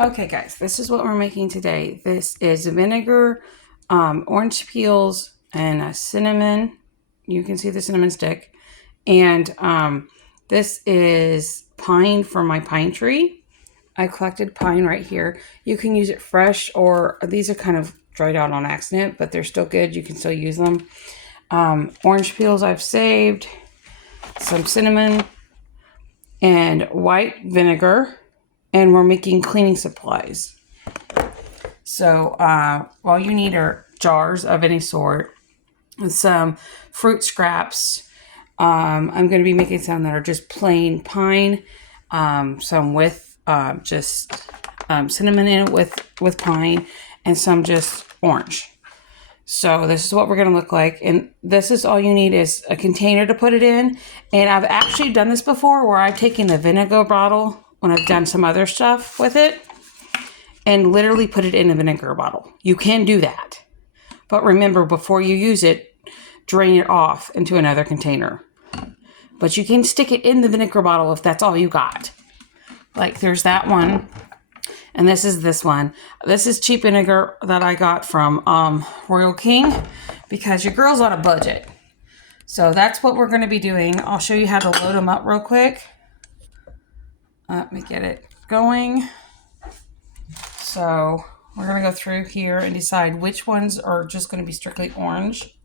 Okay, guys, this is what we're making today. This is vinegar, orange peels, and a cinnamon. You can see the cinnamon stick. And this is pine from my pine tree. I collected pine right here. You can use it fresh, or these are kind of dried out on accident, but they're still good. You can still use them. Orange peels I've saved, some cinnamon, and white vinegar. And we're making cleaning supplies. So all you need are jars of any sort, some fruit scraps. I'm going to be making some that are just plain pine, some with just cinnamon in it with pine, and some just orange. So this is what we're going to look like. And this is all you need is a container to put it in. And I've actually done this before where I've taken the vinegar bottle when I've done some other stuff with it and literally put it in a vinegar bottle. You can do that. But remember, before you use it, drain it off into another container. But you can stick it in the vinegar bottle if that's all you got. Like there's that one. And this is this one. This is cheap vinegar that I got from Royal King because your girl's on a budget. So that's what we're going to be doing. I'll show you how to load them up real quick. Let me get it going. So we're going to go through here and decide which ones are just going to be strictly orange.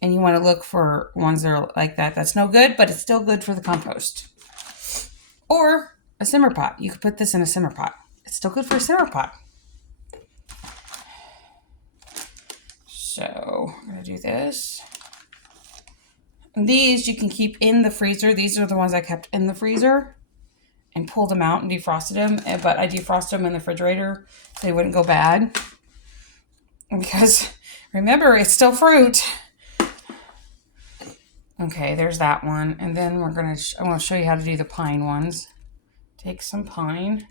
And you want to look for ones that are like that. That's no good, but it's still good for the compost. Or a simmer pot. You could put this in a simmer pot. It's still good for a simmer pot. So I'm going to do this. And these you can keep in the freezer. These are the ones I kept in the freezer and pulled them out and defrosted them. But I defrosted them in the refrigerator so they wouldn't go bad. Because remember, it's still fruit. Okay, there's that one. And then I'm going to show you how to do the pine ones. Take some pine.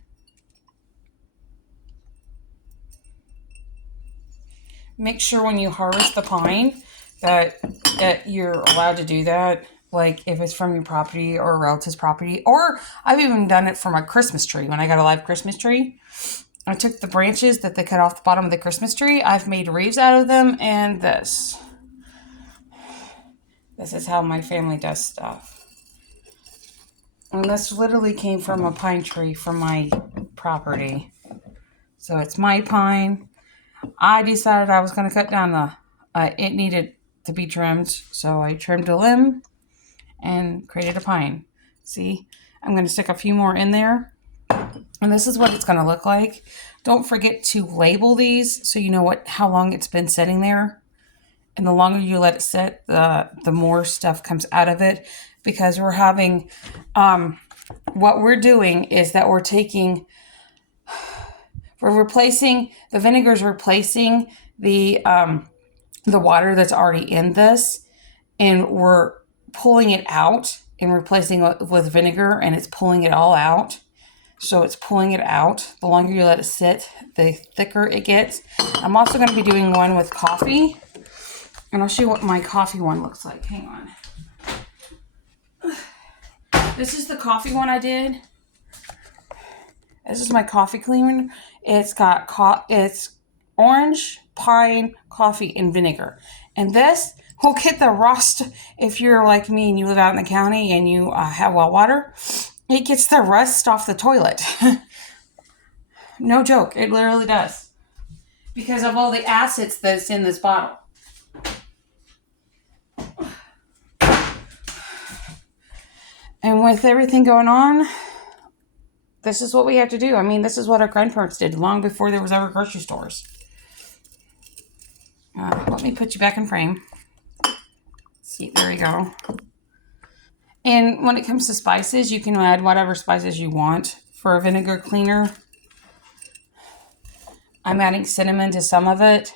Make sure when you harvest the pine that you're allowed to do that. Like if it's from your property or a relative's property. Or I've even done it for my Christmas tree. When I got a live Christmas tree, I took the branches that they cut off the bottom of the Christmas tree. I've made wreaths out of them and this. This is how my family does stuff. And this literally came from a pine tree from my property. So it's my pine. I decided I was going to cut down it needed to be trimmed. So I trimmed a limb and created a pine. See, I'm going to stick a few more in there. And this is what it's going to look like. Don't forget to label these so you know how long it's been sitting there. And the longer you let it sit, the more stuff comes out of it. Because we're having, what we're doing is that we're replacing, the vinegar's replacing the water that's already in this. And we're pulling it out and replacing it with vinegar, and it's pulling it all out. So it's pulling it out. The longer you let it sit, the thicker it gets. I'm also going to be doing one with coffee. And I'll show you what my coffee one looks like. Hang on. This is the coffee one I did. This is my coffee cleaner. It's got it's orange, pine, coffee, and vinegar. And this will get the rust if you're like me and you live out in the county and you have well water. It gets the rust off the toilet. No joke. It literally does. Because of all the acids that's in this bottle. And with everything going on, this is what we have to do. I mean, this is what our grandparents did long before there was ever grocery stores. Let me put you back in frame. See, there we go. And when it comes to spices, you can add whatever spices you want for a vinegar cleaner. I'm adding cinnamon to some of it.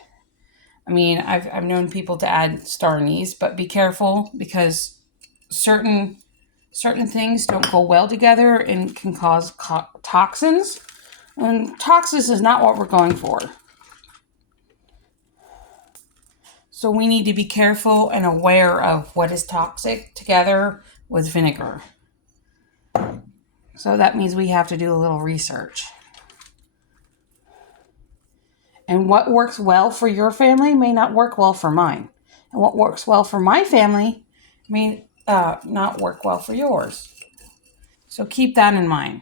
I mean, I've known people to add star anise, but be careful because certain things don't go well together and can cause toxins. And toxins is not what we're going for. So we need to be careful and aware of what is toxic together with vinegar. So that means we have to do a little research. And what works well for your family may not work well for mine. And what works well for my family may not work well for yours. So keep that in mind.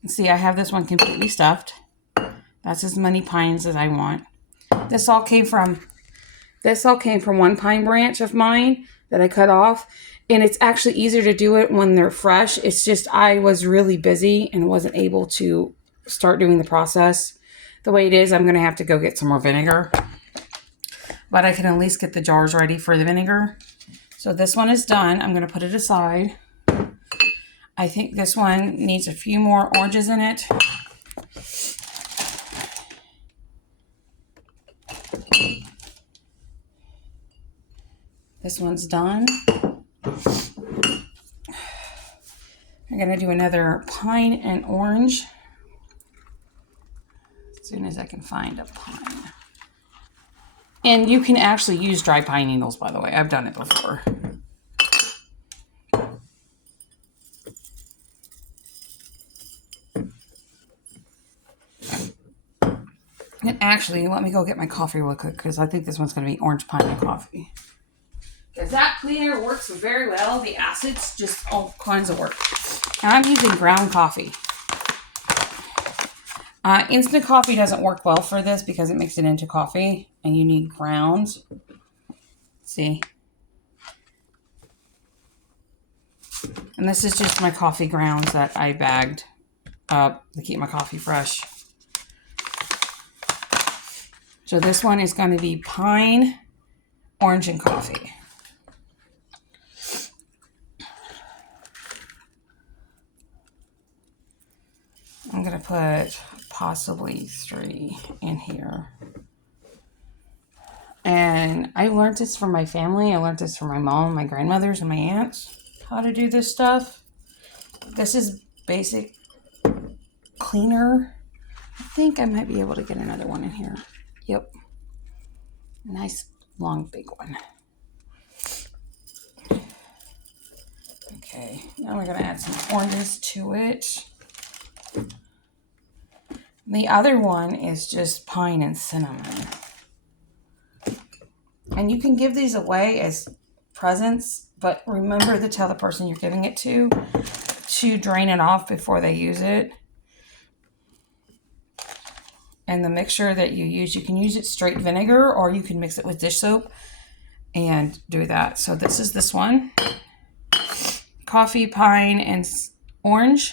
And see, I have this one completely stuffed. That's as many pines as I want. This all came from one pine branch of mine that I cut off. And it's actually easier to do it when they're fresh. It's just I was really busy and wasn't able to start doing the process. The way it is, I'm going to have to go get some more vinegar. But I can at least get the jars ready for the vinegar. So this one is done. I'm going to put it aside. I think this one needs a few more oranges in it. This one's done. I'm going to do another pine and orange. As soon as I can find a pine. And you can actually use dry pine needles, by the way. I've done it before. And actually, let me go get my coffee real quick because I think this one's going to be orange pine and coffee. Because that cleaner works very well. The acids, just all kinds of work. And I'm using ground coffee. Instant coffee doesn't work well for this because it makes it into coffee. And you need grounds. See? And this is just my coffee grounds that I bagged up to keep my coffee fresh. So this one is going to be pine, orange, and coffee. I'm going to put possibly 3 in here. And I learned this from my family. I learned this from my mom, my grandmothers, and my aunts, how to do this stuff. This is basic cleaner. I think I might be able to get another one in here. Yep. Nice, long, big one. Okay, now we're going to add some oranges to it. The other one is just pine and cinnamon. And you can give these away as presents, but remember to tell the person you're giving it to drain it off before they use it. And the mixture that you use, you can use it straight vinegar or you can mix it with dish soap and do that. So this is this one. Coffee, pine, and orange.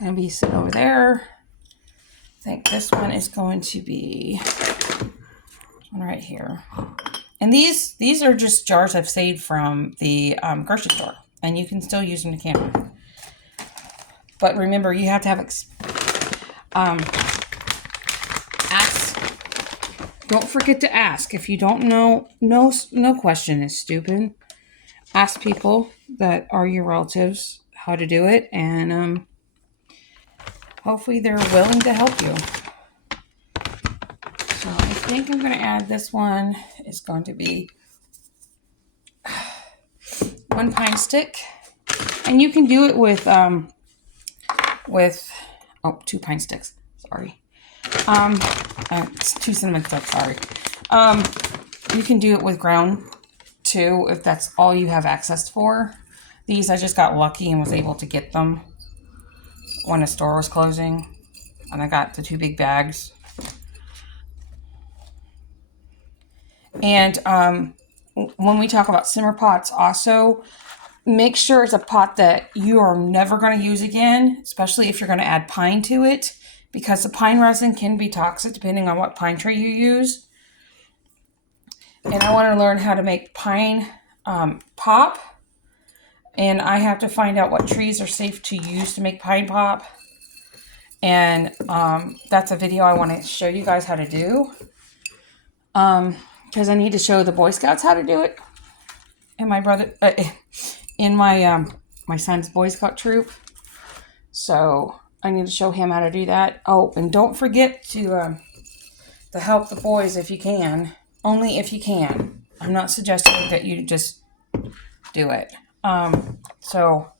Gonna be sitting over there. I think this one is going to be one right here. And these are just jars I've saved from the grocery store. And you can still use them to can. But remember, you have to have ask. Don't forget to ask. If you don't know, no question is stupid. Ask people that are your relatives how to do it, and hopefully they're willing to help you. So I think I'm going to add this one. It's going to be 1 pine stick, and you can do it with 2 pine sticks. Sorry. It's 2 cinnamon sticks. Sorry. You can do it with ground too if that's all you have access for. These I just got lucky and was able to get them when the store was closing, and I got the 2 big bags. And when we talk about simmer pots, also make sure it's a pot that you are never going to use again, especially if you're going to add pine to it, because the pine resin can be toxic depending on what pine tree you use. And I want to learn how to make pine pop, and I have to find out what trees are safe to use to make pine pop. And that's a video I want to show you guys how to do, because I need to show the Boy Scouts how to do it, and my brother in my my son's Boy Scout troop. So I need to show him how to do that. Oh, and don't forget to help the boys if you can. Only if you can. I'm not suggesting that you just do it. So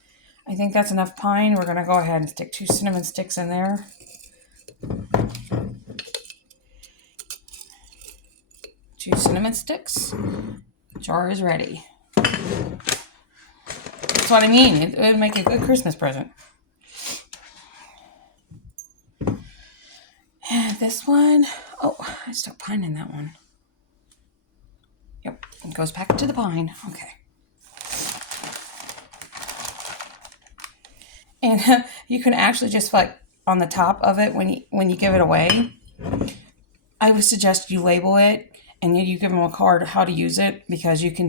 I think that's enough pine. We're going to go ahead and stick 2 cinnamon sticks in there. 2 cinnamon sticks. Jar is ready. That's what I mean. It would make a good Christmas present. And this one, oh, I stuck pine in that one. Yep, it goes back to the pine. Okay. And you can actually just like on the top of it when you give it away, I would suggest you label it and you give them a card how to use it, because you can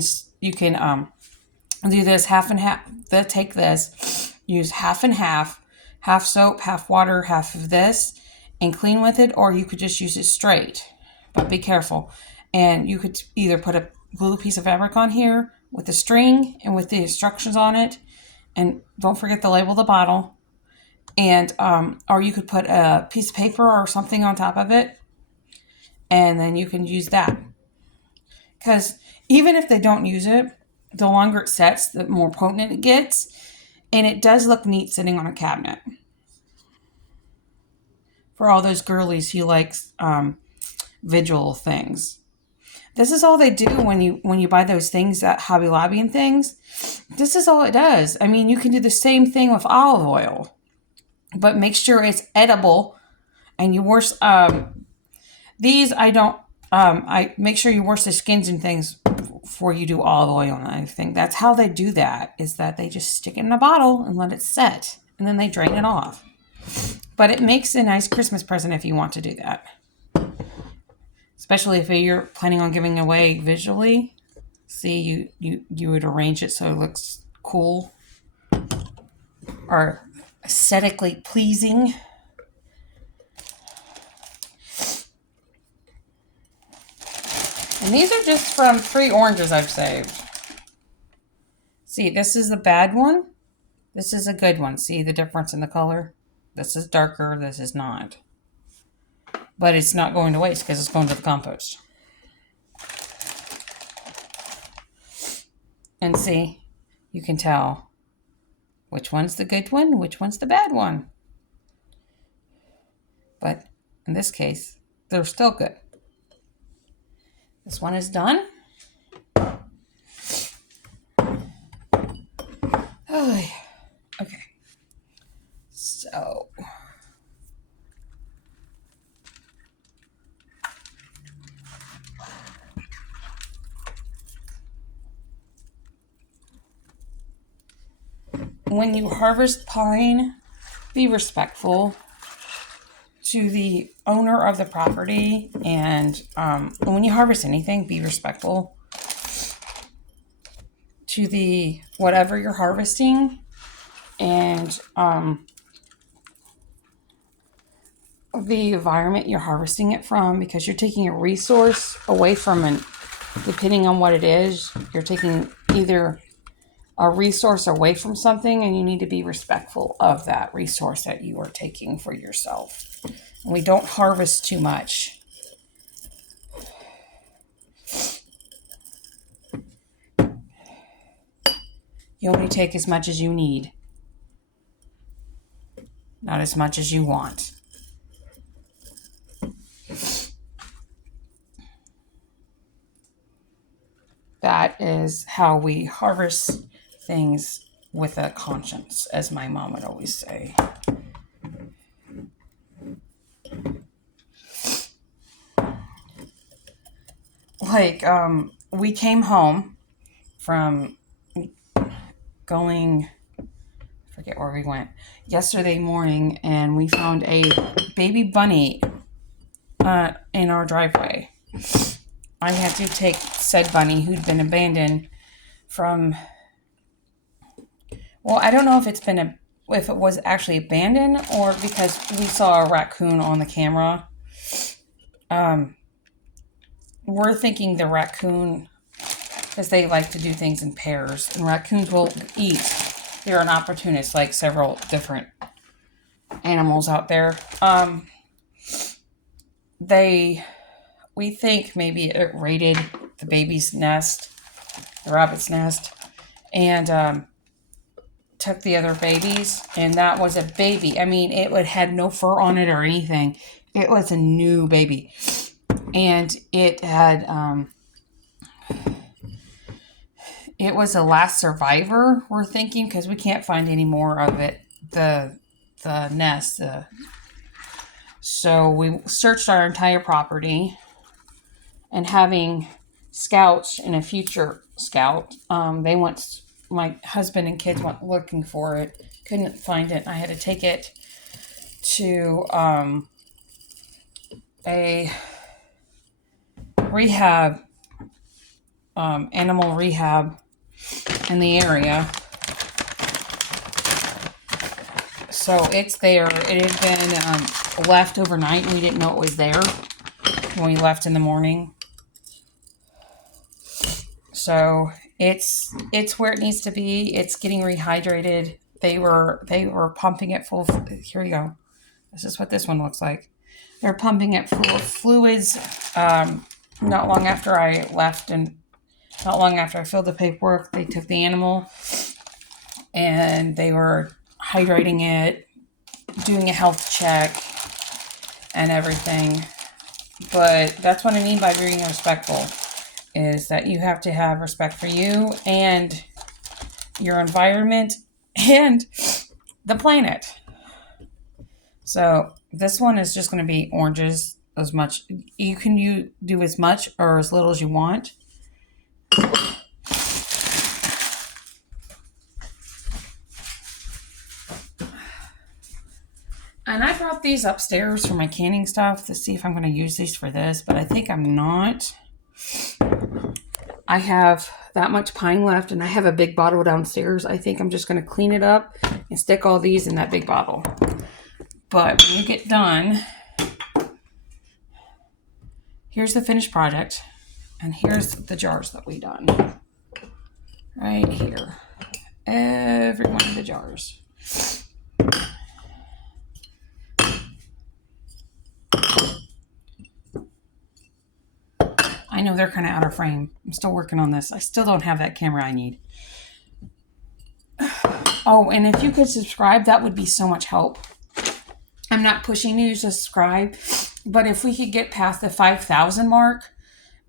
do this half and half. They'll take this, use half and half soap, half water, half of this, and clean with it, or you could just use it straight. But be careful. And you could either put a glue piece of fabric on here with the string and with the instructions on it, and don't forget to label the bottle. And or you could put a piece of paper or something on top of it, and then you can use that. Because even if they don't use it, the longer it sets, the more potent it gets, and it does look neat sitting on a cabinet. For all those girlies who likes visual things. This is all they do when you buy those things at Hobby Lobby and things. This is all it does. I mean, you can do the same thing with olive oil, but make sure it's edible. And you wash these. I make sure you wash the skins and things before you do olive oil and everything. That's how they do that. Is that they just stick it in a bottle and let it set, and then they drain it off. But it makes a nice Christmas present if you want to do that. Especially if you're planning on giving away visually. See, you would arrange it so it looks cool or aesthetically pleasing. And these are just from 3 oranges I've saved. See, this is the bad one. This is a good one. See the difference in the color? This is darker, this is not. But it's not going to waste because it's going to the compost. And see, you can tell which one's the good one, which one's the bad one. But in this case, they're still good. This one is done. Oh, okay. So when you harvest pine, be respectful to the owner of the property. And when you harvest anything, be respectful to the whatever you're harvesting, and the environment you're harvesting it from, because you're taking a resource away from an, depending on what it is, you're taking either a resource away from something, and you need to be respectful of that resource that you are taking for yourself. And we don't harvest too much. You only take as much as you need, not as much as you want. That is how we harvest things with a conscience, as my mom would always say. Like, we came home from going, I forget where we went, yesterday morning, and we found a baby bunny in our driveway. I had to take said bunny, who'd been abandoned from, well, I don't know if if it was actually abandoned, or because we saw a raccoon on the camera. We're thinking the raccoon, because they like to do things in pairs, and raccoons will eat. They're an opportunist, like several different animals out there. We think maybe it raided the baby's nest, the rabbit's nest, and took the other babies, and that was a baby. I mean, it had no fur on it or anything. It was a new baby, and it had it was the last survivor, we're thinking, because we can't find any more of it. The nest. So we searched our entire property, and having scouts and a future scout, my husband and kids went looking for it, couldn't find it. I had to take it to a rehab, animal rehab in the area. So it's there. It had been left overnight. We didn't know it was there when we left in the morning. So it's where it needs to be. It's getting rehydrated. They were pumping it full of, here you go. This is what this one looks like. They're pumping it full of fluids. Not long after I left and not long after I filled the paperwork, they took the animal and they were hydrating it, doing a health check and everything. But that's what I mean by being respectful, is that you have to have respect for you and your environment and the planet. So this one is just going to be oranges as much. You can do as much or as little as you want. And I brought these upstairs for my canning stuff to see if I'm going to use these for this, but I think I'm not. I have that much pine left, and I have a big bottle downstairs. I think I'm just going to clean it up and stick all these in that big bottle. But when you get done, here's the finished project, and here's the jars that we done. Right here. Every one of the jars. I know they're kind of out of frame. I'm still working on this. I still don't have that camera I need. Oh, and if you could subscribe, that would be so much help. I'm not pushing you to subscribe, but if we could get past the 5,000 mark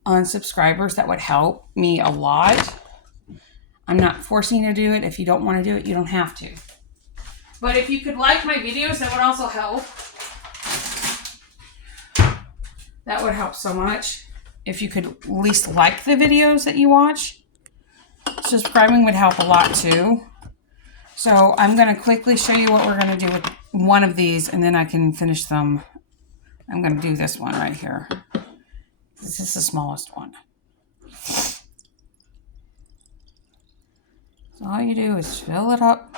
on subscribers, that would help me a lot. I'm not forcing you to do it. If you don't want to do it, you don't have to. But if you could like my videos, that would also help. That would help so much. If you could at least like the videos that you watch. Subscribing would help a lot too. So I'm going to quickly show you what we're going to do with one of these, and then I can finish them. I'm going to do this one right here. This is the smallest one. So all you do is fill it up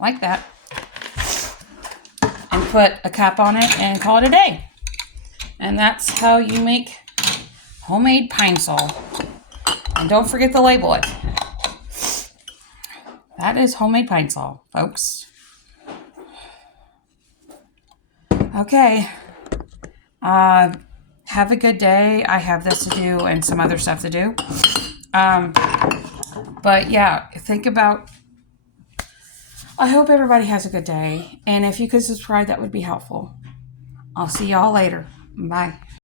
like that and put a cap on it and call it a day. And that's how you make homemade Pine-Sol. And don't forget to label it. That is homemade Pine-Sol, folks. Okay. Have a good day. I have this to do and some other stuff to do. But yeah, think about... I hope everybody has a good day. And if you could subscribe, that would be helpful. I'll see y'all later. Bye.